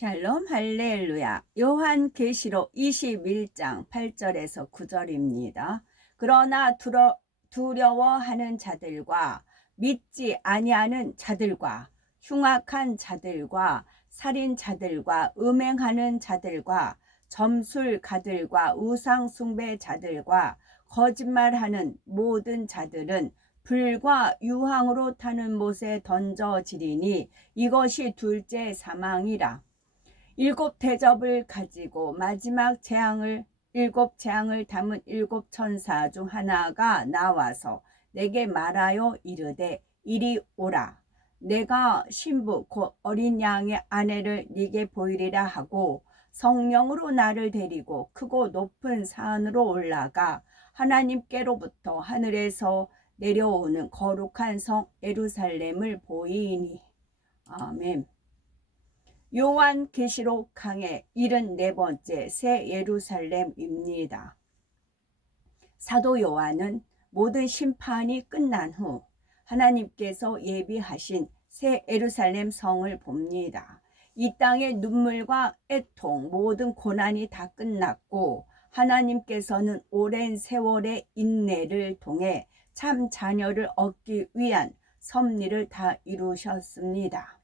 샬롬 할렐루야. 요한계시록 21장 8절에서 9절입니다. 그러나 두려워하는 자들과 믿지 아니하는 자들과 흉악한 자들과 살인자들과 음행하는 자들과 점술가들과 우상숭배자들과 거짓말하는 모든 자들은 불과 유황으로 타는 못에 던져지리니 이것이 둘째 사망이라. 일곱 대접을 가지고 마지막 일곱 재앙을 담은 일곱 천사 중 하나가 나와서 내게 말하여 이르되 이리 오라. 내가 신부 곧 어린 양의 아내를 네게 보이리라 하고 성령으로 나를 데리고 크고 높은 산으로 올라가 하나님께로부터 하늘에서 내려오는 거룩한 성 예루살렘을 보이니. 아멘. 요한계시록 강의 74번째 새 예루살렘입니다. 사도 요한은 모든 심판이 끝난 후 하나님께서 예비하신 새 예루살렘 성을 봅니다. 이 땅의 눈물과 애통, 모든 고난이 다 끝났고 하나님께서는 오랜 세월의 인내를 통해 참 자녀를 얻기 위한 섭리를 다 이루셨습니다.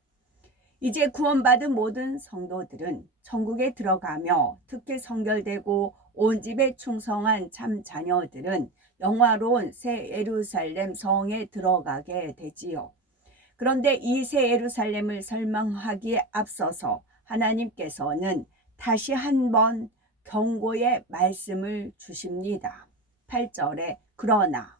이제 구원받은 모든 성도들은 천국에 들어가며 특히 성결되고 온 집에 충성한 참 자녀들은 영화로운 새 예루살렘 성에 들어가게 되지요. 그런데 이 새 예루살렘을 설명하기에 앞서서 하나님께서는 다시 한번 경고의 말씀을 주십니다. 8절에 그러나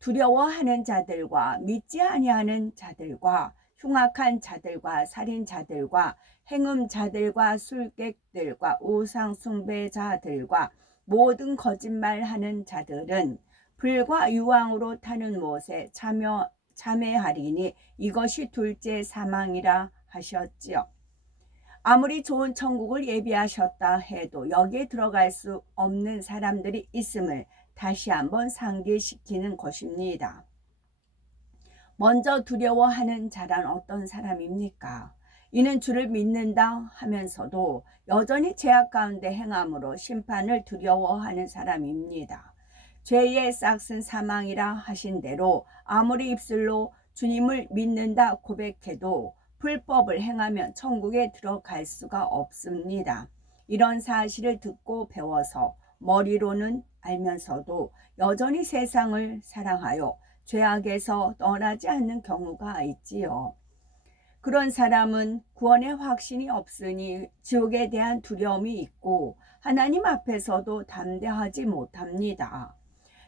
두려워하는 자들과 믿지 아니하는 자들과 흉악한 자들과 살인자들과 행음자들과 술객들과 우상숭배자들과 모든 거짓말하는 자들은 불과 유황으로 타는 못에 참회하리니 이것이 둘째 사망이라 하셨지요. 아무리 좋은 천국을 예비하셨다 해도 여기에 들어갈 수 없는 사람들이 있음을 다시 한번 상기시키는 것입니다. 먼저 두려워하는 자란 어떤 사람입니까? 이는 주를 믿는다 하면서도 여전히 죄악 가운데 행함으로 심판을 두려워하는 사람입니다. 죄의 싹은 사망이라 하신 대로 아무리 입술로 주님을 믿는다 고백해도 불법을 행하면 천국에 들어갈 수가 없습니다. 이런 사실을 듣고 배워서 머리로는 알면서도 여전히 세상을 사랑하여 죄악에서 떠나지 않는 경우가 있지요. 그런 사람은 구원의 확신이 없으니 지옥에 대한 두려움이 있고 하나님 앞에서도 담대하지 못합니다.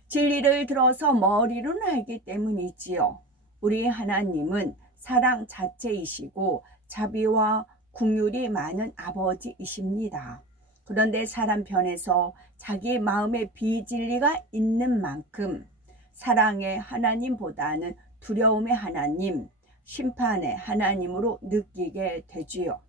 진리를 들어서 머리로는 알기 때문이지요. 우리 하나님은 사랑 자체이시고 자비와 긍휼이 많은 아버지이십니다. 그런데 사람 편에서 자기 마음에 비진리가 있는 만큼 사랑의 하나님보다는 두려움의 하나님, 심판의 하나님으로 느끼게 되지요.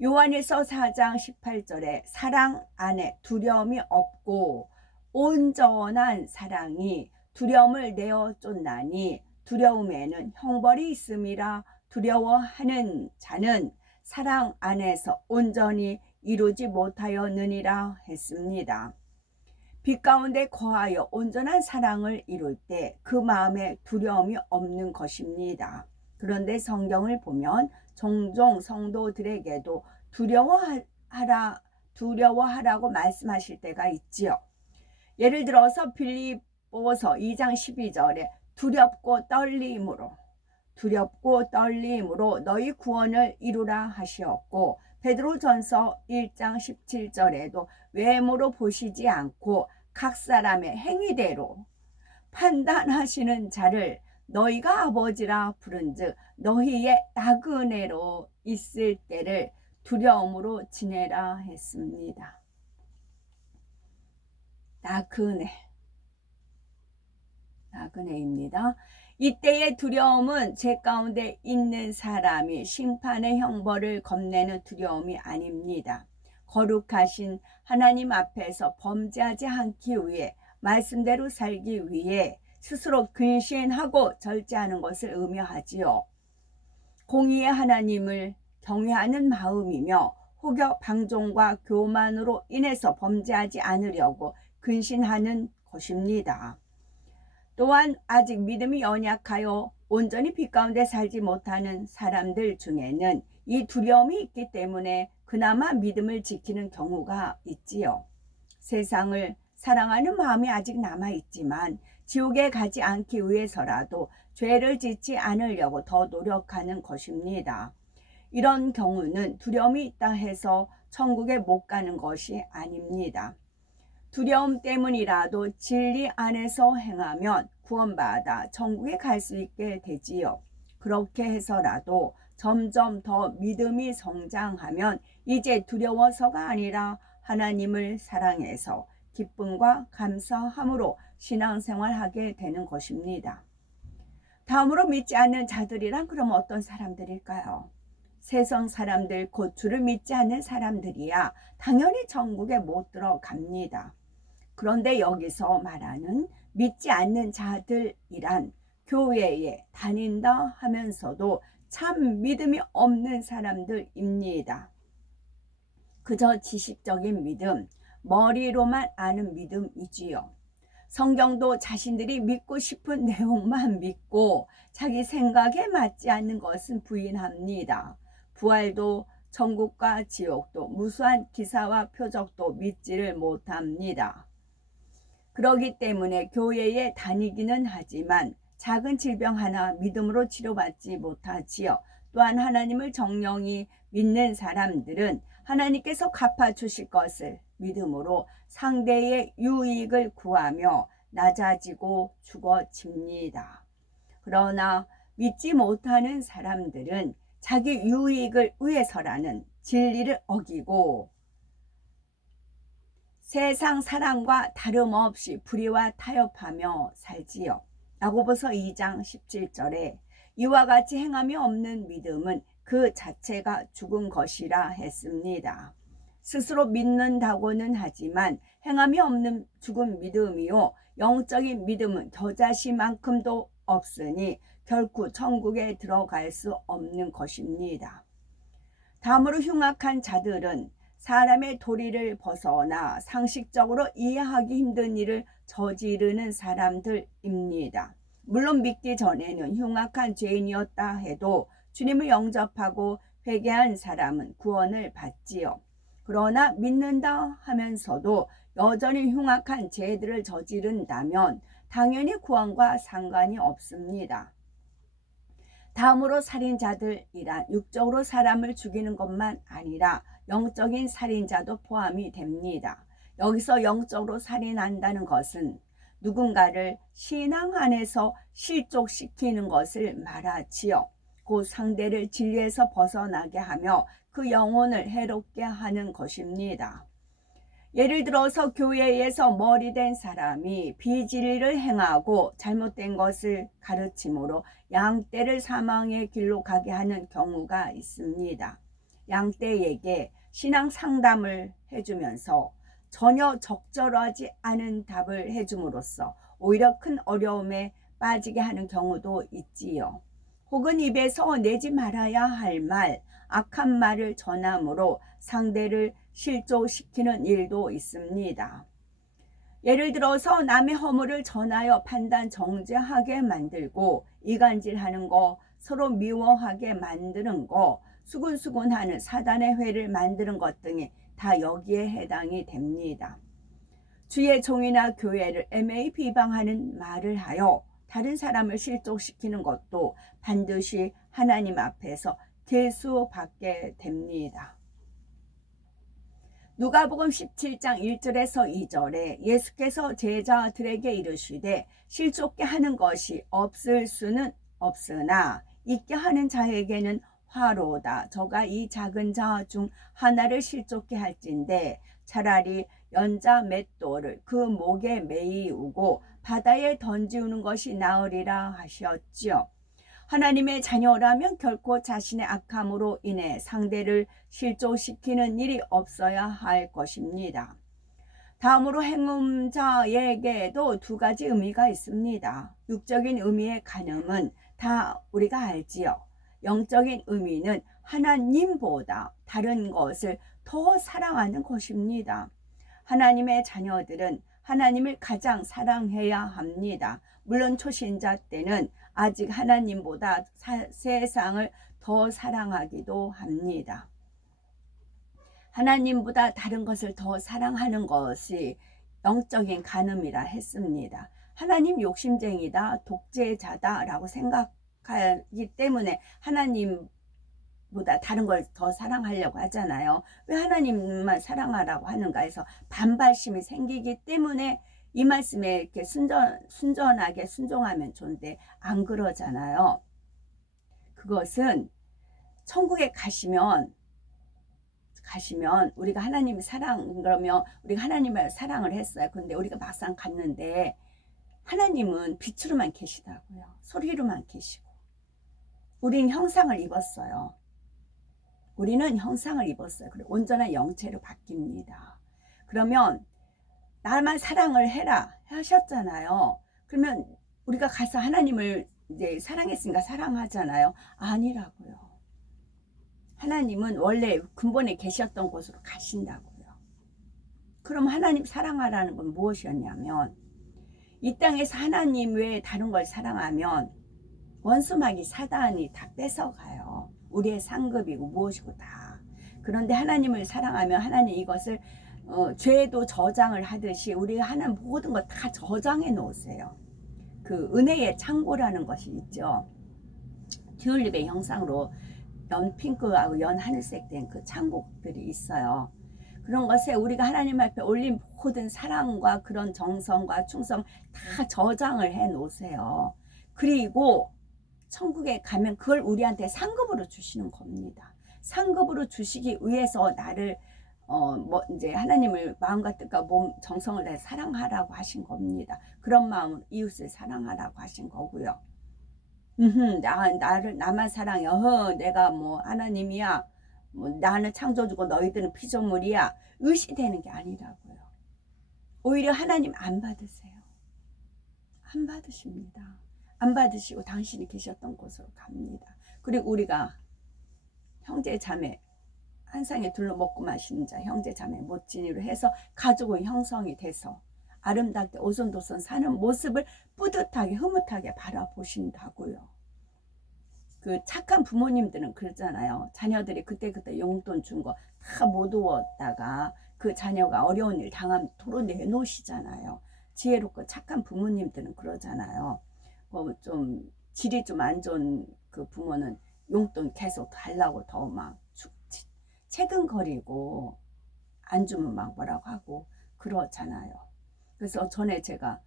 요한일서 4장 18절에 사랑 안에 두려움이 없고 온전한 사랑이 두려움을 내어 쫓나니 두려움에는 형벌이 있음이라. 두려워하는 자는 사랑 안에서 온전히 이루지 못하였느니라 했습니다. 빛 가운데 거하여 온전한 사랑을 이룰 때 그 마음에 두려움이 없는 것입니다. 그런데 성경을 보면 종종 성도들에게도 두려워하라고 말씀하실 때가 있지요. 예를 들어서 빌립보서 2장 12절에 두렵고 떨림으로 너희 구원을 이루라 하시었고, 베드로전서 1장 17절에도 외모로 보시지 않고 각 사람의 행위대로 판단하시는 자를 너희가 아버지라 부른즉 너희의 나그네로 있을 때를 두려움으로 지내라 했습니다. 나그네입니다. 이때의 두려움은 죄 가운데 있는 사람이 심판의 형벌을 겁내는 두려움이 아닙니다. 거룩하신 하나님 앞에서 범죄하지 않기 위해 말씀대로 살기 위해 스스로 근신하고 절제하는 것을 의미하지요. 공의의 하나님을 경외하는 마음이며 혹여 방종과 교만으로 인해서 범죄하지 않으려고 근신하는 것입니다. 또한 아직 믿음이 연약하여 온전히 빛 가운데 살지 못하는 사람들 중에는 이 두려움이 있기 때문에 그나마 믿음을 지키는 경우가 있지요. 세상을 사랑하는 마음이 아직 남아있지만 지옥에 가지 않기 위해서라도 죄를 짓지 않으려고 더 노력하는 것입니다. 이런 경우는 두려움이 있다 해서 천국에 못 가는 것이 아닙니다. 두려움 때문이라도 진리 안에서 행하면 구원받아 천국에 갈 수 있게 되지요. 그렇게 해서라도 점점 더 믿음이 성장하면 이제 두려워서가 아니라 하나님을 사랑해서 기쁨과 감사함으로 신앙생활하게 되는 것입니다. 다음으로 믿지 않는 자들이란 그럼 어떤 사람들일까요? 세상 사람들 곧 주를 믿지 않는 사람들이야 당연히 천국에 못 들어갑니다. 그런데 여기서 말하는 믿지 않는 자들이란 교회에 다닌다 하면서도 참 믿음이 없는 사람들입니다. 그저 지식적인 믿음, 머리로만 아는 믿음이지요. 성경도 자신들이 믿고 싶은 내용만 믿고 자기 생각에 맞지 않는 것은 부인합니다. 부활도 천국과 지옥도 무수한 기사와 표적도 믿지를 못합니다. 그러기 때문에 교회에 다니기는 하지만 작은 질병 하나 믿음으로 치료받지 못하지요. 또한 하나님을 정령히 믿는 사람들은 하나님께서 갚아주실 것을 믿음으로 상대의 유익을 구하며 낮아지고 죽어집니다. 그러나 믿지 못하는 사람들은 자기 유익을 위해서라는 진리를 어기고 세상 사람과 다름없이 불의와 타협하며 살지요. 야고보서 2장 17절에 이와 같이 행함이 없는 믿음은 그 자체가 죽은 것이라 했습니다. 스스로 믿는다고는 하지만 행함이 없는 죽은 믿음이요 영적인 믿음은 겨자씨만큼도 없으니 결코 천국에 들어갈 수 없는 것입니다. 다음으로 흉악한 자들은 사람의 도리를 벗어나 상식적으로 이해하기 힘든 일을 저지르는 사람들입니다. 물론 믿기 전에는 흉악한 죄인이었다 해도 주님을 영접하고 회개한 사람은 구원을 받지요. 그러나 믿는다 하면서도 여전히 흉악한 죄들을 저지른다면 당연히 구원과 상관이 없습니다. 다음으로 살인자들이란 육적으로 사람을 죽이는 것만 아니라 영적인 살인자도 포함이 됩니다. 여기서 영적으로 살인한다는 것은 누군가를 신앙 안에서 실족시키는 것을 말하지요. 그 상대를 진리에서 벗어나게 하며 그 영혼을 해롭게 하는 것입니다. 예를 들어서 교회에서 머리된 사람이 비진리를 행하고 잘못된 것을 가르침으로 양떼를 사망의 길로 가게 하는 경우가 있습니다. 양떼에게 신앙 상담을 해주면서 전혀 적절하지 않은 답을 해줌으로써 오히려 큰 어려움에 빠지게 하는 경우도 있지요. 혹은 입에서 내지 말아야 할 말, 악한 말을 전함으로 상대를 실족시키는 일도 있습니다. 예를 들어서 남의 허물을 전하여 판단 정죄하게 만들고 이간질하는 거, 서로 미워하게 만드는 거, 수군수군하는 사단의 회를 만드는 것 등이 다 여기에 해당이 됩니다. 주의 종이나 교회를 애매히 비방하는 말을 하여 다른 사람을 실족시키는 것도 반드시 하나님 앞에서 계수받게 됩니다. 누가복음 17장 1절에서 2절에 예수께서 제자들에게 이르시되 실족게 하는 것이 없을 수는 없으나 있게 하는 자에게는 화로다. 저가 이 작은 자 중 하나를 실족게 할진대 차라리 연자 맷돌을 그 목에 매이우고 바다에 던지우는 것이 나으리라 하셨지요. 하나님의 자녀라면 결코 자신의 악함으로 인해 상대를 실족시키는 일이 없어야 할 것입니다. 다음으로 행음자에게도 두 가지 의미가 있습니다. 육적인 의미의 간음은 다 우리가 알지요. 영적인 의미는 하나님보다 다른 것을 더 사랑하는 것입니다. 하나님의 자녀들은 하나님을 가장 사랑해야 합니다. 물론 초신자 때는 아직 하나님보다 세상을 더 사랑하기도 합니다. 하나님보다 다른 것을 더 사랑하는 것이 영적인 간음이라 했습니다. 하나님 욕심쟁이다, 독재자다 라고 생각하기 때문에 하나님보다 다른 걸 더 사랑하려고 하잖아요. 왜 하나님만 사랑하라고 하는가 해서 반발심이 생기기 때문에 이 말씀에 이렇게 순전하게 순종하면 좋은데 안 그러잖아요. 그것은 천국에 가시면 우리가 하나님의 사랑, 그러면 우리가 하나님을 사랑을 했어요. 근데 우리가 막상 갔는데 하나님은 빛으로만 계시다고요. 소리로만 계시고. 우리는 형상을 입었어요. 우리는 형상을 입었어요. 그리고 온전한 영체로 바뀝니다. 그러면 나만 사랑을 해라 하셨잖아요. 그러면 우리가 가서 하나님을 이제 사랑했으니까 사랑하잖아요. 아니라고요. 하나님은 원래 근본에 계셨던 곳으로 가신다고요. 그럼 하나님 사랑하라는 건 무엇이었냐면 이 땅에서 하나님 외에 다른 걸 사랑하면 원수마귀 사단이 다 뺏어가요. 우리의 상급이고 무엇이고 다. 그런데 하나님을 사랑하면 하나님 이것을 죄도 저장을 하듯이 우리가 하는 모든 것 다 저장해 놓으세요. 그 은혜의 창고라는 것이 있죠. 튤립의 형상으로 연 핑크하고 연 하늘색 된 그 창고들이 있어요. 그런 것에 우리가 하나님 앞에 올린 모든 사랑과 그런 정성과 충성 다 저장을 해 놓으세요. 그리고 천국에 가면 그걸 우리한테 상급으로 주시는 겁니다. 상급으로 주시기 위해서 나를 이제 하나님을 마음과 뜻과 몸 정성을 다해 사랑하라고 하신 겁니다. 그런 마음으로 이웃을 사랑하라고 하신 거고요. 나만 사랑해. 내가 뭐 하나님이야. 뭐 나는 창조주고 너희들은 피조물이야. 의시되는 게 아니라고요. 오히려 하나님 안 받으세요. 안 받으십니다. 안 받으시고 당신이 계셨던 곳으로 갑니다. 그리고 우리가 형제 자매 한 상에 둘러 먹고 마시는 자 형제 자매 못지니로 해서 가족의 형성이 돼서 아름답게 오손도손 사는 모습을 뿌듯하게 흐뭇하게 바라보신다고요. 그 착한 부모님들은 그러잖아요. 자녀들이 그때그때 용돈 준 거 다 못 얻었다가 그 자녀가 어려운 일 당하면 도로 내놓으시잖아요. 지혜롭고 착한 부모님들은 그러잖아요. 좀 질이 좀 안 좋은 그 부모는 용돈 계속 달라고 더 막 채근거리고 안 주면 막 뭐라고 하고 그렇잖아요. 그래서 전에 제가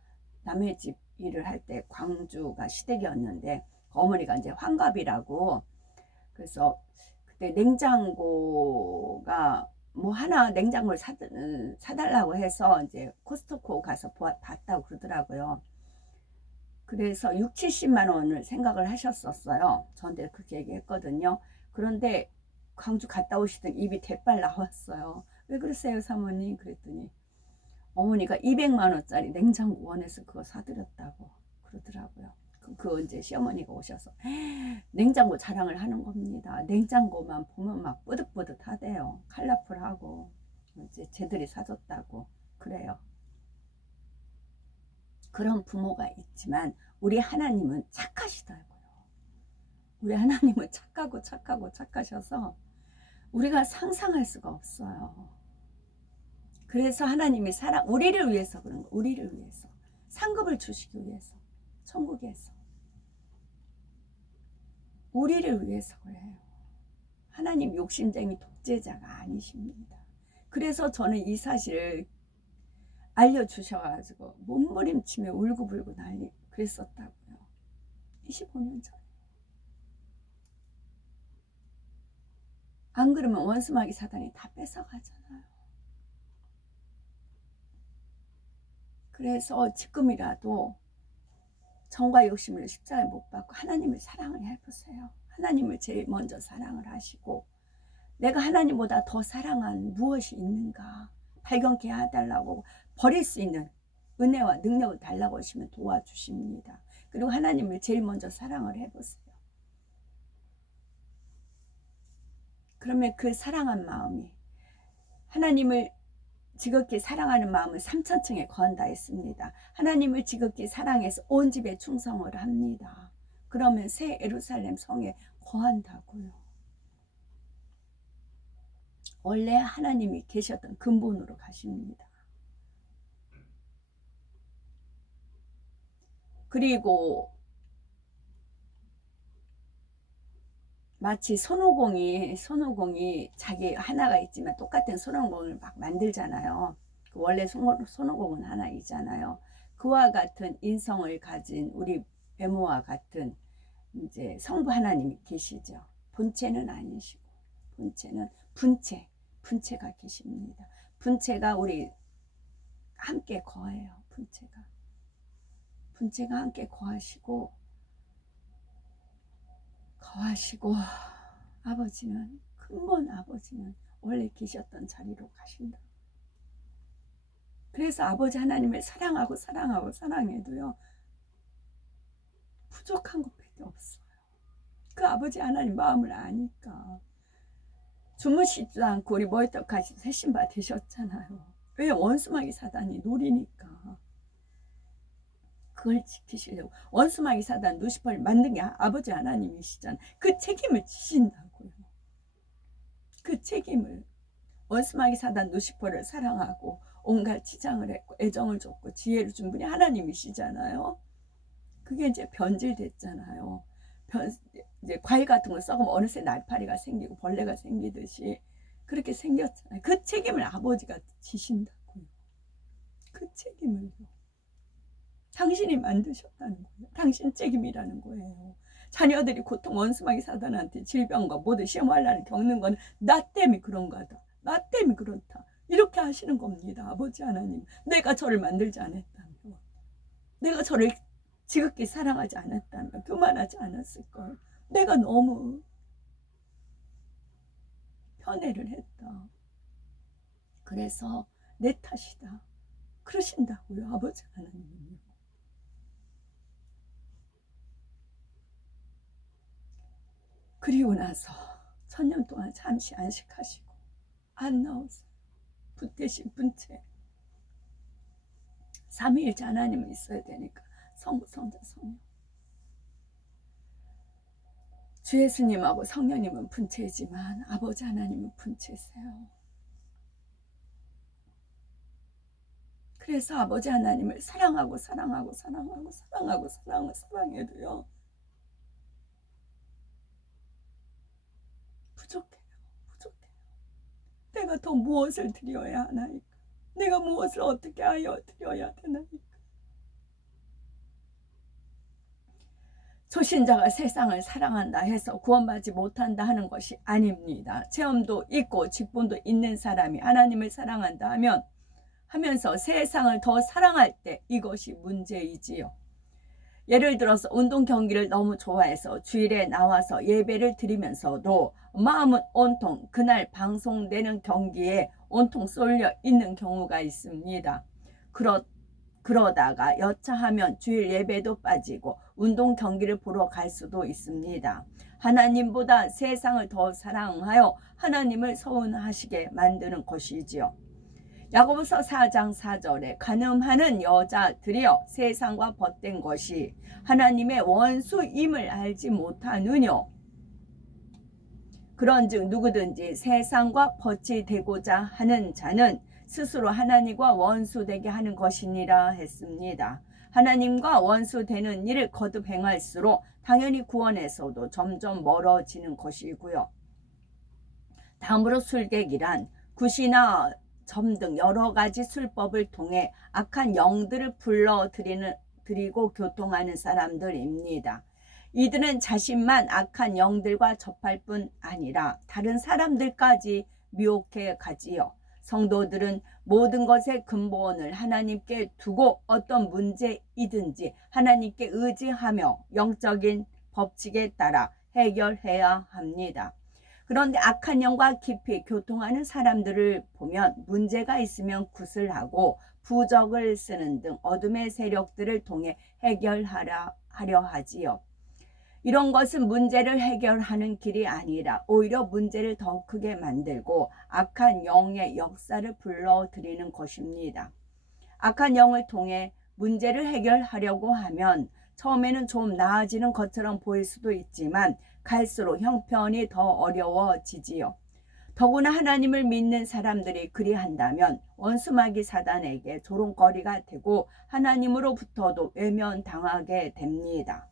남의 집 일을 할 때 광주가 시댁이었는데 어머니가 이제 환갑이라고 그래서 그때 냉장고가 뭐 하나 냉장고를 사달라고 해서 이제 코스트코 가서 봤다고 그러더라고요. 그래서 6, 70만 원을 생각을 하셨었어요. 저한테 그렇게 얘기했거든요. 그런데 광주 갔다 오시더니 입이 대빨 나왔어요. 왜 그러세요 사모님? 그랬더니 어머니가 200만 원짜리 냉장고 원해서 그거 사드렸다고 그러더라고요. 그 이제 시어머니가 오셔서 냉장고 자랑을 하는 겁니다. 냉장고만 보면 막 뿌듯뿌듯하대요. 컬러풀하고 이제 쟤들이 사줬다고 그래요. 그런 부모가 있지만 우리 하나님은 착하시다고요. 우리 하나님은 착하셔서 우리가 상상할 수가 없어요. 그래서 하나님이 우리를 위해서 그런 거, 우리를 위해서 상급을 주시기 위해서 천국에서 우리를 위해서 그래요. 하나님 욕심쟁이 독재자가 아니십니다. 그래서 저는 이 사실을 알려주셔가지고 몸부림치며 울고불고 난리 그랬었다고요. 25년 전에. 안 그러면 원수마귀 사단이 다 뺏어가잖아요. 그래서 지금이라도 정과 욕심을 십자가에 못 박고 하나님을 사랑을 해보세요. 하나님을 제일 먼저 사랑을 하시고 내가 하나님보다 더 사랑한 무엇이 있는가 발견케 해달라고 버릴 수 있는 은혜와 능력을 달라고 하시면 도와주십니다. 그리고 하나님을 제일 먼저 사랑을 해보세요. 그러면 그 사랑한 마음이 하나님을 지극히 사랑하는 마음을 삼천층에 거한다 했습니다. 하나님을 지극히 사랑해서 온 집에 충성을 합니다. 그러면 새 예루살렘 성에 거한다고요. 원래 하나님이 계셨던 근본으로 가십니다. 그리고 마치 손오공이 자기 하나가 있지만 똑같은 손오공을 막 만들잖아요. 원래 손오공은 하나이잖아요. 그와 같은 인성을 가진 우리 배모와 같은 이제 성부 하나님이 계시죠. 본체는 아니시고 본체는 분체가 계십니다. 분체가 우리 함께 거해요. 분체가 함께 거하시고 아버지는 근본 아버지는 원래 계셨던 자리로 가신다. 그래서 아버지 하나님을 사랑해도요 부족한 것밖에 없어요. 그 아버지 하나님 마음을 아니까 주무시지도 않고 우리 머리떡까지 세신바 되셨잖아요. 왜? 원수마귀 사단이 노리니까. 그걸 지키시려고. 원수마귀 사단 루시퍼를 만든 게 아버지 하나님이시잖아요. 그 책임을 지신다고요. 그 책임을. 원수마귀 사단 루시퍼를 사랑하고 온갖 지장을 했고 애정을 줬고 지혜를 준 분이 하나님이시잖아요. 그게 이제 변질됐잖아요. 이제 과일 같은 걸 썩으면 어느새 날파리가 생기고 벌레가 생기듯이 그렇게 생겼잖아요. 그 책임을 아버지가 지신다고요. 그 책임을요. 당신이 만드셨다는 거예요. 당신 책임이라는 거예요. 자녀들이 고통 원수마귀 사단한테 질병과 모든 시험환란을 겪는 건 나 때문에 그런 거다. 나 때문에 그렇다. 이렇게 하시는 겁니다. 아버지 하나님. 내가 저를 만들지 않았다면, 내가 저를 지극히 사랑하지 않았다면 교만하지 않았을걸. 내가 너무 편애를 했다. 그래서 내 탓이다. 그러신다고요. 아버지 하나님은요. 그리고 나서 1000년 동안 잠시 안식하시고 안 나오세요. 대신 분체. 삼위일체 하나님은 있어야 되니까 성부, 성자, 성령. 주 예수님하고 성령님은 분체이지만 아버지 하나님은 분체세요. 그래서 아버지 하나님을 사랑해도요 부족해요. 내가 더 무엇을 드려야 하나이까? 내가 무엇을 어떻게 하여 드려야 되나이까? 초신자가 세상을 사랑한다 해서 구원받지 못한다 하는 것이 아닙니다. 체험도 있고 직분도 있는 사람이 하나님을 사랑한다 하면서 세상을 더 사랑할 때 이것이 문제이지요. 예를 들어서 운동 경기를 너무 좋아해서 주일에 나와서 예배를 드리면서도 마음은 온통 그날 방송되는 경기에 온통 쏠려 있는 경우가 있습니다. 그러다가 여차하면 주일 예배도 빠지고 운동 경기를 보러 갈 수도 있습니다. 하나님보다 세상을 더 사랑하여 하나님을 서운하시게 만드는 것이지요. 야고보서 4장 4절에 간음하는 여자들이여 세상과 벗된 것이 하나님의 원수임을 알지 못하느뇨. 그런즉 누구든지 세상과 벗이 되고자 하는 자는 스스로 하나님과 원수되게 하는 것이니라 했습니다. 하나님과 원수되는 일을 거듭 행할수록 당연히 구원에서도 점점 멀어지는 것이고요. 다음으로 술객이란 굿이나 점 등 여러 가지 술법을 통해 악한 영들을 불러들이고 교통하는 사람들입니다. 이들은 자신만 악한 영들과 접할 뿐 아니라 다른 사람들까지 미혹해 가지요. 성도들은 모든 것의 근본을 하나님께 두고 어떤 문제이든지 하나님께 의지하며 영적인 법칙에 따라 해결해야 합니다. 그런데 악한 영과 깊이 교통하는 사람들을 보면 문제가 있으면 굿을 하고 부적을 쓰는 등 어둠의 세력들을 통해 해결하려 하지요. 이런 것은 문제를 해결하는 길이 아니라 오히려 문제를 더 크게 만들고 악한 영의 역사를 불러들이는 것입니다. 악한 영을 통해 문제를 해결하려고 하면 처음에는 좀 나아지는 것처럼 보일 수도 있지만 갈수록 형편이 더 어려워지지요. 더구나 하나님을 믿는 사람들이 그리한다면 원수마귀 사단에게 조롱거리가 되고 하나님으로부터도 외면당하게 됩니다.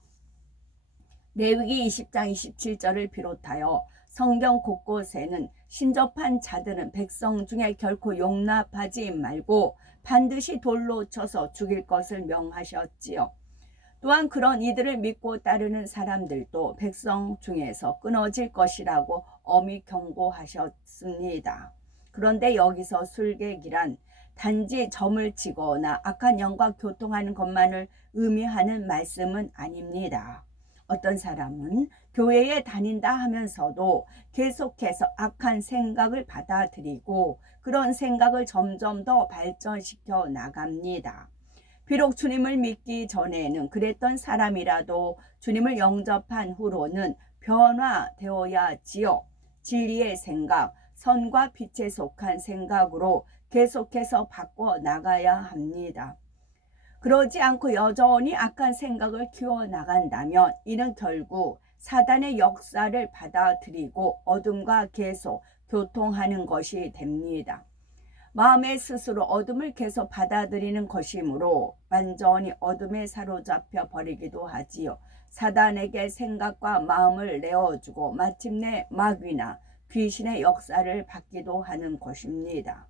레위기 20장 27절을 비롯하여 성경 곳곳에는 신접한 자들은 백성 중에 결코 용납하지 말고 반드시 돌로 쳐서 죽일 것을 명하셨지요. 또한 그런 이들을 믿고 따르는 사람들도 백성 중에서 끊어질 것이라고 엄히 경고하셨습니다. 그런데 여기서 술객이란 단지 점을 치거나 악한 영과 교통하는 것만을 의미하는 말씀은 아닙니다. 어떤 사람은 교회에 다닌다 하면서도 계속해서 악한 생각을 받아들이고 그런 생각을 점점 더 발전시켜 나갑니다. 비록 주님을 믿기 전에는 그랬던 사람이라도 주님을 영접한 후로는 변화되어야지요. 진리의 생각, 선과 빛에 속한 생각으로 계속해서 바꿔 나가야 합니다. 그러지 않고 여전히 악한 생각을 키워나간다면 이는 결국 사단의 역사를 받아들이고 어둠과 계속 교통하는 것이 됩니다. 마음에 스스로 어둠을 계속 받아들이는 것이므로 완전히 어둠에 사로잡혀 버리기도 하지요. 사단에게 생각과 마음을 내어주고 마침내 마귀나 귀신의 역사를 받기도 하는 것입니다.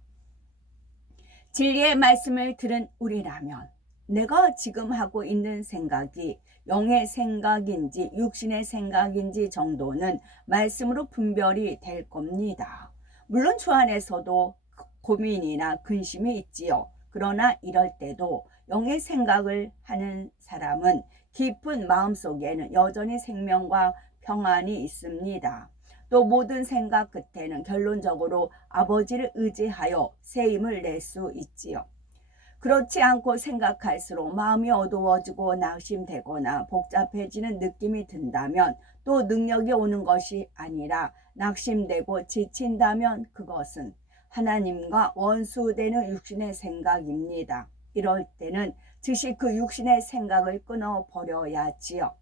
진리의 말씀을 들은 우리라면 내가 지금 하고 있는 생각이 영의 생각인지 육신의 생각인지 정도는 말씀으로 분별이 될 겁니다. 물론 주 안에서도 고민이나 근심이 있지요. 그러나 이럴 때도 영의 생각을 하는 사람은 깊은 마음속에는 여전히 생명과 평안이 있습니다. 또 모든 생각 끝에는 결론적으로 아버지를 의지하여 새 힘을 낼 수 있지요. 그렇지 않고 생각할수록 마음이 어두워지고 낙심되거나 복잡해지는 느낌이 든다면 또 능력이 오는 것이 아니라 낙심되고 지친다면 그것은 하나님과 원수되는 육신의 생각입니다. 이럴 때는 즉시 그 육신의 생각을 끊어버려야지요.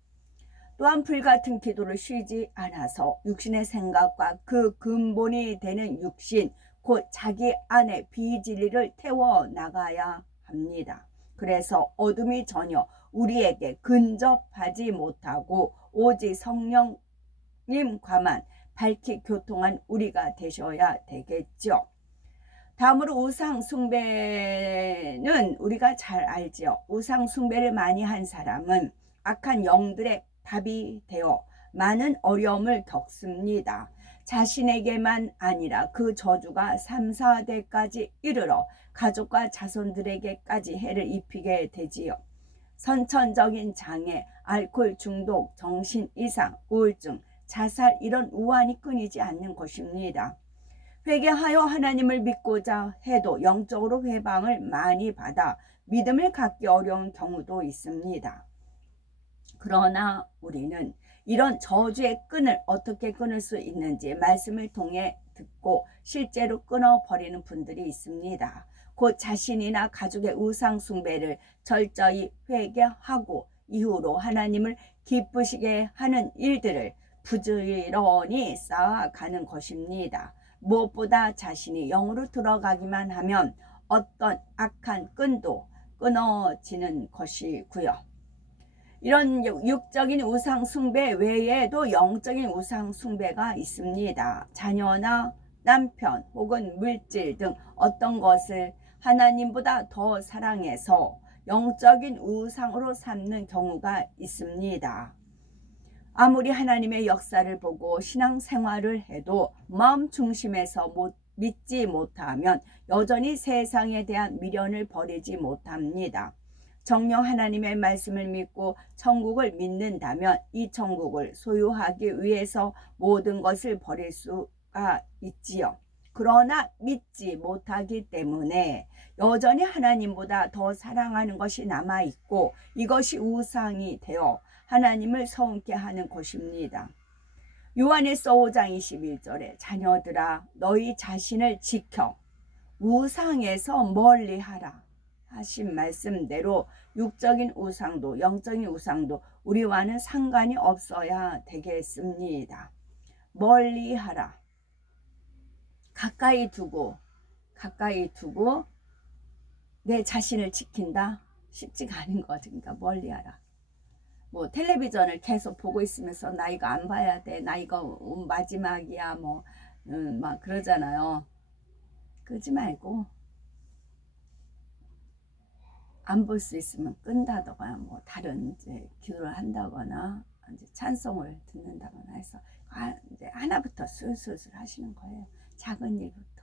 또한 불같은 기도를 쉬지 않아서 육신의 생각과 그 근본이 되는 육신, 곧 자기 안에 비진리를 태워나가야 합니다. 그래서 어둠이 전혀 우리에게 근접하지 못하고 오직 성령님과만 밝히 교통한 우리가 되셔야 되겠죠. 다음으로 우상 숭배는 우리가 잘 알죠. 우상 숭배를 많이 한 사람은 악한 영들의 밥이 되어 많은 어려움을 겪습니다. 자신에게만 아니라 그 저주가 3, 4대까지 이르러 가족과 자손들에게까지 해를 입히게 되지요. 선천적인 장애, 알코올 중독, 정신 이상, 우울증, 자살 이런 우환이 끊이지 않는 것입니다. 회개하여 하나님을 믿고자 해도 영적으로 회방을 많이 받아 믿음을 갖기 어려운 경우도 있습니다. 그러나 우리는 이런 저주의 끈을 어떻게 끊을 수 있는지 말씀을 통해 듣고 실제로 끊어버리는 분들이 있습니다. 곧 자신이나 가족의 우상 숭배를 철저히 회개하고 이후로 하나님을 기쁘시게 하는 일들을 부지런히 쌓아가는 것입니다. 무엇보다 자신이 영으로 들어가기만 하면 어떤 악한 끈도 끊어지는 것이고요. 이런 육적인 우상 숭배 외에도 영적인 우상 숭배가 있습니다. 자녀나 남편 혹은 물질 등 어떤 것을 하나님보다 더 사랑해서 영적인 우상으로 삼는 경우가 있습니다. 아무리 하나님의 역사를 보고 신앙생활을 해도 마음 중심에서 믿지 못하면 여전히 세상에 대한 미련을 버리지 못합니다. 정녕 하나님의 말씀을 믿고 천국을 믿는다면 이 천국을 소유하기 위해서 모든 것을 버릴 수가 있지요. 그러나 믿지 못하기 때문에 여전히 하나님보다 더 사랑하는 것이 남아있고 이것이 우상이 되어 하나님을 서운케 하는 것입니다. 요한일서 5장 21절에 자녀들아 너희 자신을 지켜 우상에서 멀리하라 하신 말씀대로 육적인 우상도 영적인 우상도 우리와는 상관이 없어야 되겠습니다. 멀리하라. 가까이 두고 내 자신을 지킨다? 쉽지가 않은 거죠. 그러니까 멀리하라. 뭐 텔레비전을 계속 보고 있으면서 나 이거 안 봐야 돼. 나 이거 마지막이야. 막 그러잖아요. 그러지 말고 안 볼 수 있으면 끈다거나 뭐 다른 이제 기도를 한다거나 이제 찬송을 듣는다거나 해서 이제 하나부터 슬슬 하시는 거예요. 작은 일부터.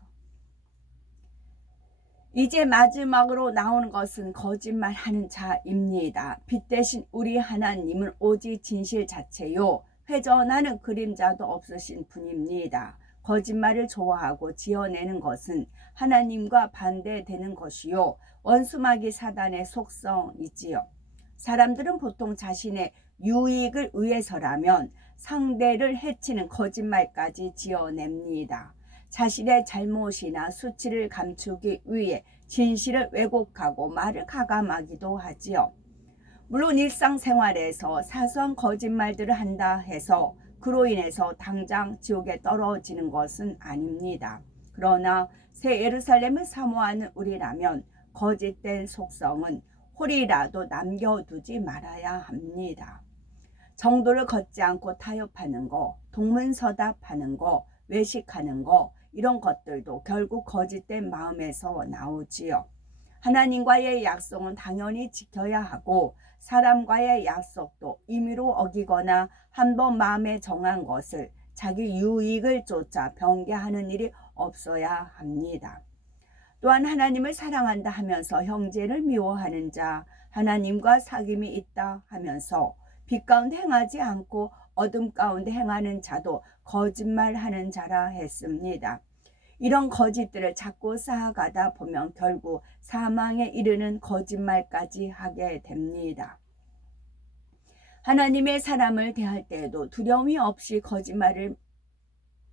이제 마지막으로 나오는 것은 거짓말하는 자입니다. 빛 대신 우리 하나님은 오직 진실 자체요 회전하는 그림자도 없으신 분입니다. 거짓말을 좋아하고 지어내는 것은 하나님과 반대되는 것이요 원수마귀 사단의 속성이지요. 사람들은 보통 자신의 유익을 위해서라면 상대를 해치는 거짓말까지 지어냅니다. 자신의 잘못이나 수치를 감추기 위해 진실을 왜곡하고 말을 가감하기도 하지요. 물론 일상생활에서 사소한 거짓말들을 한다 해서 그로 인해서 당장 지옥에 떨어지는 것은 아닙니다. 그러나 새 예루살렘을 사모하는 우리라면 거짓된 속성은 홀이라도 남겨두지 말아야 합니다. 정도를 걷지 않고 타협하는 거, 동문서답하는 거, 외식하는 거 이런 것들도 결국 거짓된 마음에서 나오지요. 하나님과의 약속은 당연히 지켜야 하고 사람과의 약속도 임의로 어기거나 한번 마음에 정한 것을 자기 유익을 쫓아 변개하는 일이 없어야 합니다. 또한 하나님을 사랑한다 하면서 형제를 미워하는 자, 하나님과 사귐이 있다 하면서 빛 가운데 행하지 않고 어둠 가운데 행하는 자도 거짓말하는 자라 했습니다. 이런 거짓들을 자꾸 쌓아가다 보면 결국 사망에 이르는 거짓말까지 하게 됩니다. 하나님의 사람을 대할 때에도 두려움이 없이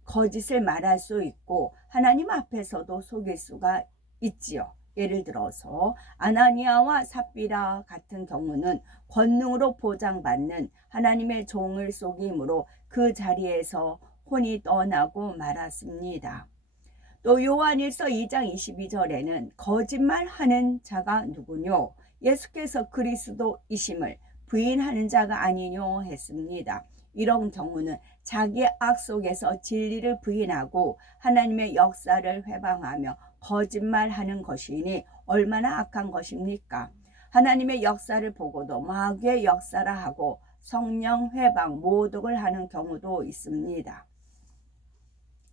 거짓을 말할 수 있고 하나님 앞에서도 속일 수가 있지요. 예를 들어서 아나니아와 삽비라 같은 경우는 권능으로 보장받는 하나님의 종을 속임으로 그 자리에서 혼이 떠나고 말았습니다. 또 요한일서 2장 22절에는 거짓말하는 자가 누구뇨? 예수께서 그리스도이심을 부인하는 자가 아니뇨 했습니다. 이런 경우는 자기의 악 속에서 진리를 부인하고 하나님의 역사를 회방하며 거짓말하는 것이니 얼마나 악한 것입니까? 하나님의 역사를 보고도 마귀의 역사라 하고 성령 회방 모독을 하는 경우도 있습니다.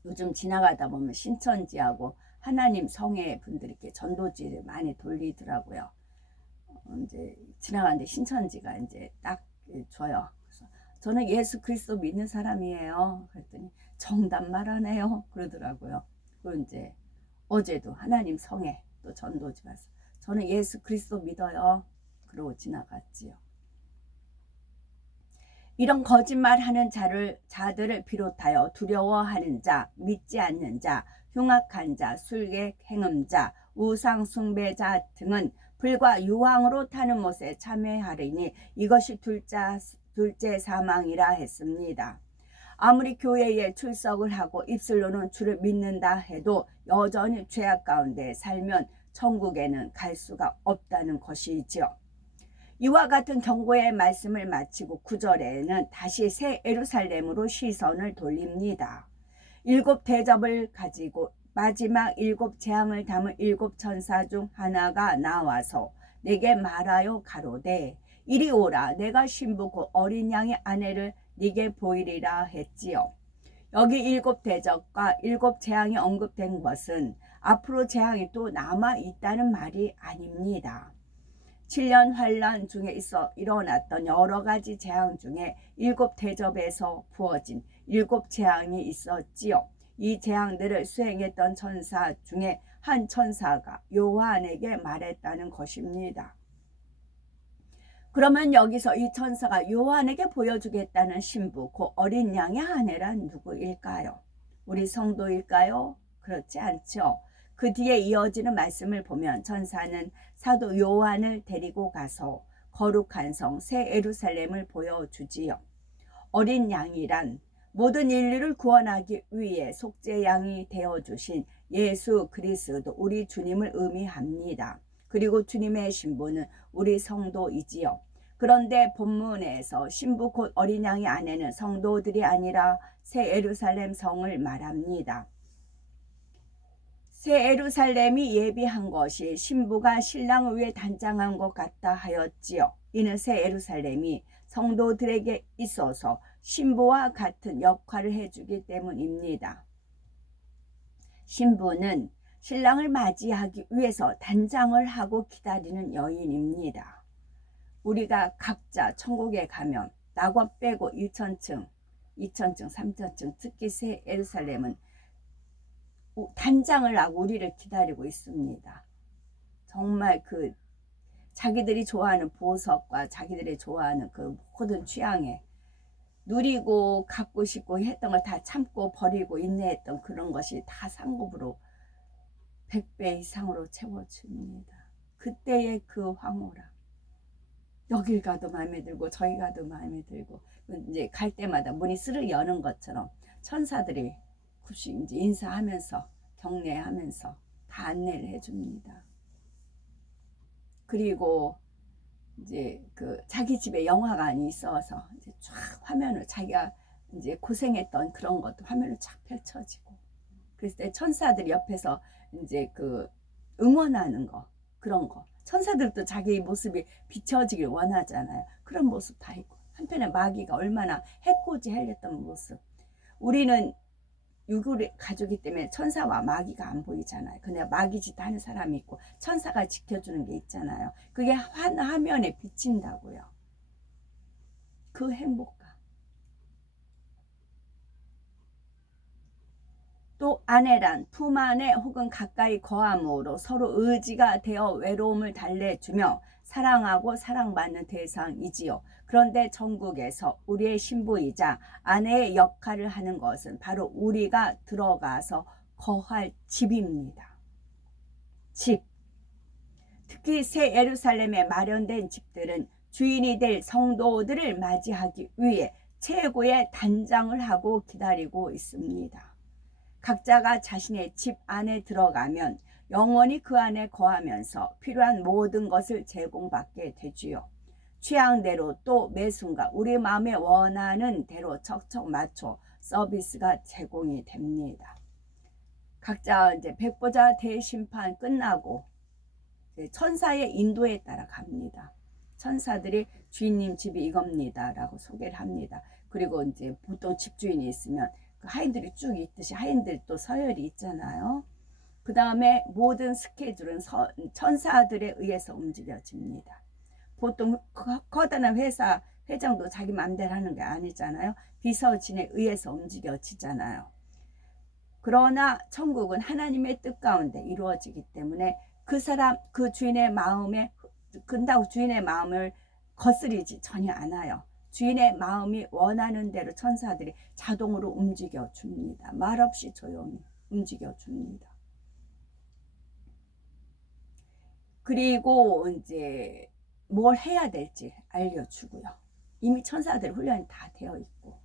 요즘 지나가다 보면 신천지하고 하나님 성애 분들이 이렇게 전도지를 많이 돌리더라고요. 이제 지나가는데 신천지가 이제 딱 줘요. 그래서 저는 예수 그리스도 믿는 사람이에요. 그랬더니 정답 말하네요. 그러더라고요. 그리고 이제 어제도 하나님 성애 또 전도지 가서 저는 예수 그리스도 믿어요. 그러고 지나갔지요. 이런 거짓말하는 자들을 비롯하여 두려워하는 자, 믿지 않는 자, 흉악한 자, 술객, 행음자, 우상 숭배자 등은 불과 유황으로 타는 못에 참회하리니 이것이 둘째 사망이라 했습니다. 아무리 교회에 출석을 하고 입술로는 주를 믿는다 해도 여전히 죄악 가운데 살면 천국에는 갈 수가 없다는 것이지요. 이와 같은 경고의 말씀을 마치고 9절에는 다시 새 예루살렘으로 시선을 돌립니다. 7 대접을 가지고 마지막 7 재앙을 담은 7 천사 중 하나가 나와서 내게 말하여 가로되 이리 오라 내가 신부 곧 어린 양의 아내를 네게 보이리라 했지요. 여기 7 대접과 7 재앙이 언급된 것은 앞으로 재앙이 또 남아 있다는 말이 아닙니다. 7년 환란 중에 일어났던 여러 가지 재앙 중에 7 대접에서 부어진 7 재앙이 있었지요. 이 재앙들을 수행했던 천사 중에 한 천사가 요한에게 말했다는 것입니다. 그러면 여기서 이 천사가 요한에게 보여주겠다는 신부, 그 어린 양의 아내란 누구일까요? 우리 성도일까요? 그렇지 않죠. 그 뒤에 이어지는 말씀을 보면 천사는 사도 요한을 데리고 가서 거룩한 성 새 예루살렘을 보여주지요. 어린 양이란 모든 인류를 구원하기 위해 속죄양이 되어주신 예수 그리스도 우리 주님을 의미합니다. 그리고 주님의 신부는 우리 성도이지요. 그런데 본문에서 신부 곧 어린 양의 아내는 성도들이 아니라 새 예루살렘 성을 말합니다. 새 예루살렘이 예비한 것이 신부가 신랑을 위해 단장한 것 같다 하였지요. 이는 새 예루살렘이 성도들에게 있어서 신부와 같은 역할을 해주기 때문입니다. 신부는 신랑을 맞이하기 위해서 단장을 하고 기다리는 여인입니다. 우리가 각자 천국에 가면 낙원 빼고 1천층, 2천층, 3천층, 특히 새 예루살렘은 단장을 하고 우리를 기다리고 있습니다. 정말 그 자기들이 좋아하는 보석과 자기들이 좋아하는 그 모든 취향에 누리고 갖고 싶고 했던 걸 다 참고 버리고 인내했던 그런 것이 다 상급으로 100배 이상으로 채워줍니다. 그때의 그 황홀함. 여길 가도 마음에 들고 저기 가도 마음에 들고 이제 갈 때마다 문이 스르 여는 것처럼 천사들이 굽시 이제 인사하면서 경례하면서 다 안내를 해줍니다. 그리고 이제 그 자기 집에 영화관이 있어서 이제 쫙 화면을 자기가 이제 고생했던 그런 것도 화면을 쫙 펼쳐지고 그랬을 때 천사들이 옆에서 이제 그 응원하는 거 그런 거 천사들도 자기 모습이 비춰지길 원하잖아요. 그런 모습 다 있고 한편에 마귀가 얼마나 해코지 하려던 모습. 우리는 유골의 가족이기 때문에 천사와 마귀가 안 보이잖아요. 근데 마귀 짓 하는 사람이 있고 천사가 지켜주는 게 있잖아요. 그게 화면에 비친다고요. 그 행복감. 또 아내란 품 안에 혹은 가까이 거함으로 서로 의지가 되어 외로움을 달래주며 사랑하고 사랑받는 대상이지요. 그런데 천국에서 우리의 신부이자 아내의 역할을 하는 것은 바로 우리가 들어가서 거할 집입니다. 집. 특히 새 예루살렘에 마련된 집들은 주인이 될 성도들을 맞이하기 위해 최고의 단장을 하고 기다리고 있습니다. 각자가 자신의 집 안에 들어가면 영원히 그 안에 거하면서 필요한 모든 것을 제공받게 되지요. 취향대로 또 매 순간 우리 마음에 원하는 대로 척척 맞춰 서비스가 제공이 됩니다. 각자 이제 백보자 대심판 끝나고 천사의 인도에 따라 갑니다. 천사들이 주인님 집이 이겁니다 라고 소개를 합니다. 그리고 이제 보통 집주인이 있으면 그 하인들이 쭉 있듯이 하인들 또 서열이 있잖아요. 그 다음에 모든 스케줄은 천사들에 의해서 움직여집니다. 보통 커다란 회사 회장도 자기 맘대로 하는 게 아니잖아요. 비서진에 의해서 움직여지잖아요. 그러나 천국은 하나님의 뜻 가운데 이루어지기 때문에 그 사람 그 주인의 마음에 근다고 주인의 마음을 거스리지 전혀 않아요. 주인의 마음이 원하는 대로 천사들이 자동으로 움직여 줍니다. 말없이 조용히 움직여 줍니다. 그리고 이제 뭘 해야 될지 알려주고요. 이미 천사들 훈련이 다 되어 있고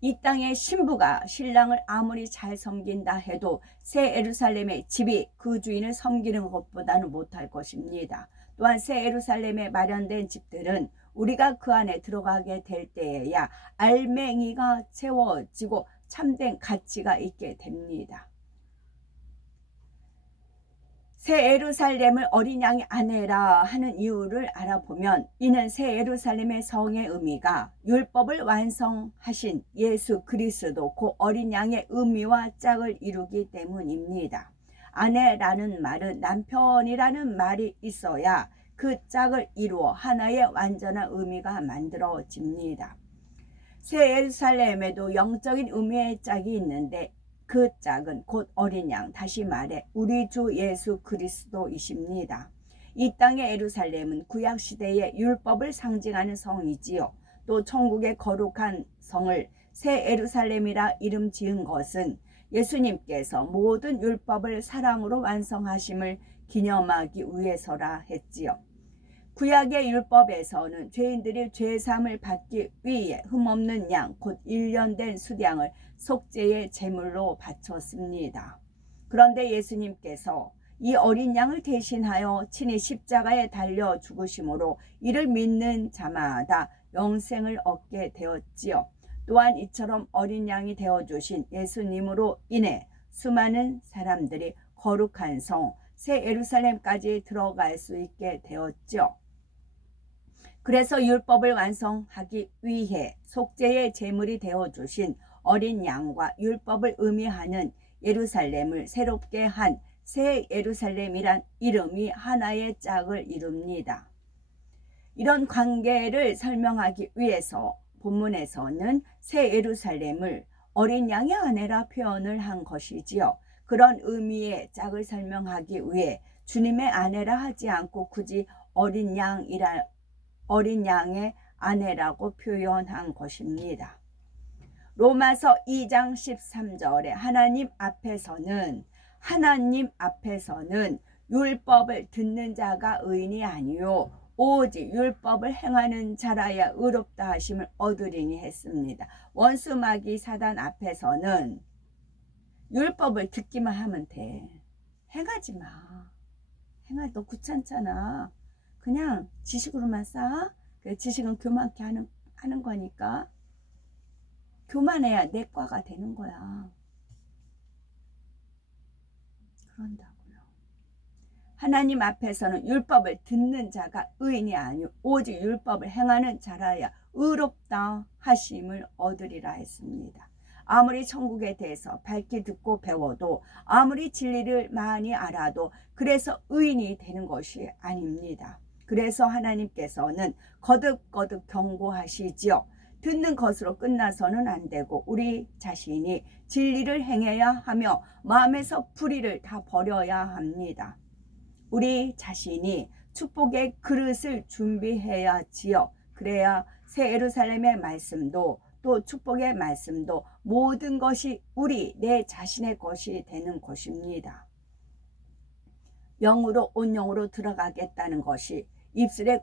이 땅의 신부가 신랑을 아무리 잘 섬긴다 해도 새 예루살렘의 집이 그 주인을 섬기는 것보다는 못할 것입니다. 또한 새 예루살렘에 마련된 집들은 우리가 그 안에 들어가게 될 때에야 알맹이가 채워지고 참된 가치가 있게 됩니다. 새 예루살렘을 어린 양의 아내라 하는 이유를 알아보면 이는 새 예루살렘의 성의 의미가 율법을 완성하신 예수 그리스도 그 어린 양의 의미와 짝을 이루기 때문입니다. 아내라는 말은 남편이라는 말이 있어야 그 짝을 이루어 하나의 완전한 의미가 만들어집니다. 새 예루살렘에도 영적인 의미의 짝이 있는데 그 짝은 곧 어린 양, 다시 말해 우리 주 예수 그리스도이십니다. 이 땅의 예루살렘은 구약 시대의 율법을 상징하는 성이지요. 또 천국의 거룩한 성을 새 예루살렘이라 이름 지은 것은 예수님께서 모든 율법을 사랑으로 완성하심을 기념하기 위해서라 했지요. 구약의 율법에서는 죄인들이 죄사함을 받기 위해 흠없는 양, 곧 1년 된 수량을 속죄의 제물로 바쳤습니다. 그런데 예수님께서 이 어린 양을 대신하여 친히 십자가에 달려 죽으심으로 이를 믿는 자마다 영생을 얻게 되었지요. 또한 이처럼 어린 양이 되어주신 예수님으로 인해 수많은 사람들이 거룩한 성, 새 예루살렘까지 들어갈 수 있게 되었죠. 그래서 율법을 완성하기 위해 속죄의 제물이 되어주신 어린 양과 율법을 의미하는 예루살렘을 새롭게 한 새 예루살렘이란 이름이 하나의 짝을 이룹니다. 이런 관계를 설명하기 위해서 본문에서는 새 예루살렘을 어린 양의 아내라 표현을 한 것이지요. 그런 의미의 짝을 설명하기 위해 주님의 아내라 하지 않고 굳이 어린 양의 아내라고 표현한 것입니다. 로마서 2장 13절에 하나님 앞에서는 율법을 듣는 자가 의인이 아니요 오직 율법을 행하는 자라야 의롭다 하심을 얻으리니 했습니다. 원수 마귀 사단 앞에서는 율법을 듣기만 하면 돼. 행하지 마. 너 귀찮잖아. 그냥 지식으로만 쌓아. 지식은 교만케 하는 거니까 교만해야 내 과가 되는 거야. 그런다고요. 하나님 앞에서는 율법을 듣는 자가 의인이 아니오 오직 율법을 행하는 자라야 의롭다 하심을 얻으리라 했습니다. 아무리 천국에 대해서 밝게 듣고 배워도 아무리 진리를 많이 알아도 그래서 의인이 되는 것이 아닙니다. 그래서 하나님께서는 거듭거듭 경고하시지요. 듣는 것으로 끝나서는 안 되고 우리 자신이 진리를 행해야 하며 마음에서 불의를 다 버려야 합니다. 우리 자신이 축복의 그릇을 준비해야지요. 그래야 새 예루살렘의 말씀도 또 축복의 말씀도 모든 것이 내 자신의 것이 되는 것입니다. 영으로 온 영으로 들어가겠다는 것이 입술의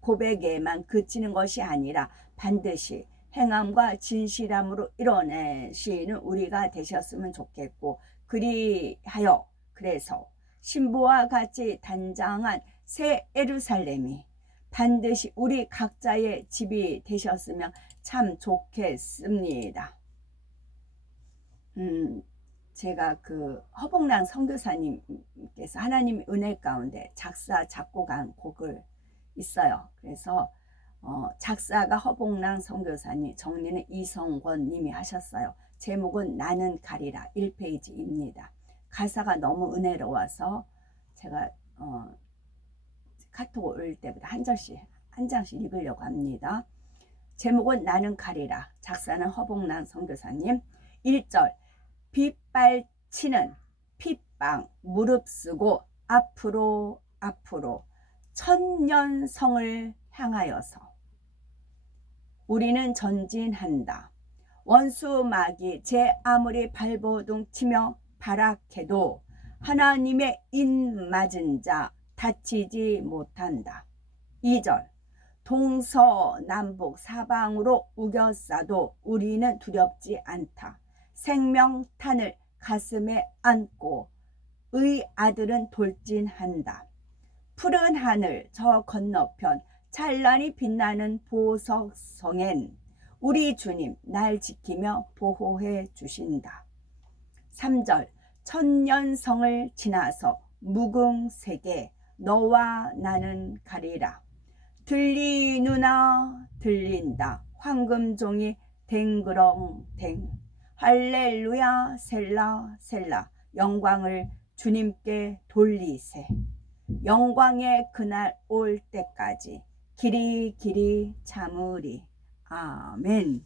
고백에만 그치는 것이 아니라 반드시 행함과 진실함으로 이뤄내시는 우리가 되셨으면 좋겠고 그래서 신부와 같이 단장한 새 예루살렘이 반드시 우리 각자의 집이 되셨으면 참 좋겠습니다. 제가 허복란 선교사님께서 하나님 은혜 가운데 작사 작곡한 곡을 있어요. 그래서 작사가 허복랑 선교사님, 정리는 이성권 님이 하셨어요. 제목은 나는 가리라 1페이지입니다. 가사가 너무 은혜로워서 제가 카톡 올릴 때부터 한 장씩 읽으려고 합니다. 제목은 나는 가리라. 작사는 허복랑 선교사님. 1절 빗발치는 핏방 무릅쓰고 앞으로 천년성을 향하여서 우리는 전진한다. 원수 마귀 제 아무리 발버둥 치며 발악해도 하나님의 인 맞은 자 다치지 못한다. 2절 동서남북 사방으로 우겨싸도 우리는 두렵지 않다. 생명탄을 가슴에 안고 의 아들은 돌진한다. 푸른 하늘 저 건너편 찬란히 빛나는 보석성엔 우리 주님 날 지키며 보호해 주신다. 3절 천년성을 지나서 무궁세계 너와 나는 가리라. 들리누나 들린다. 황금종이 댕그렁댕 할렐루야 셀라 셀라 영광을 주님께 돌리세. 영광의 그날 올 때까지 길이 참으리. 아멘.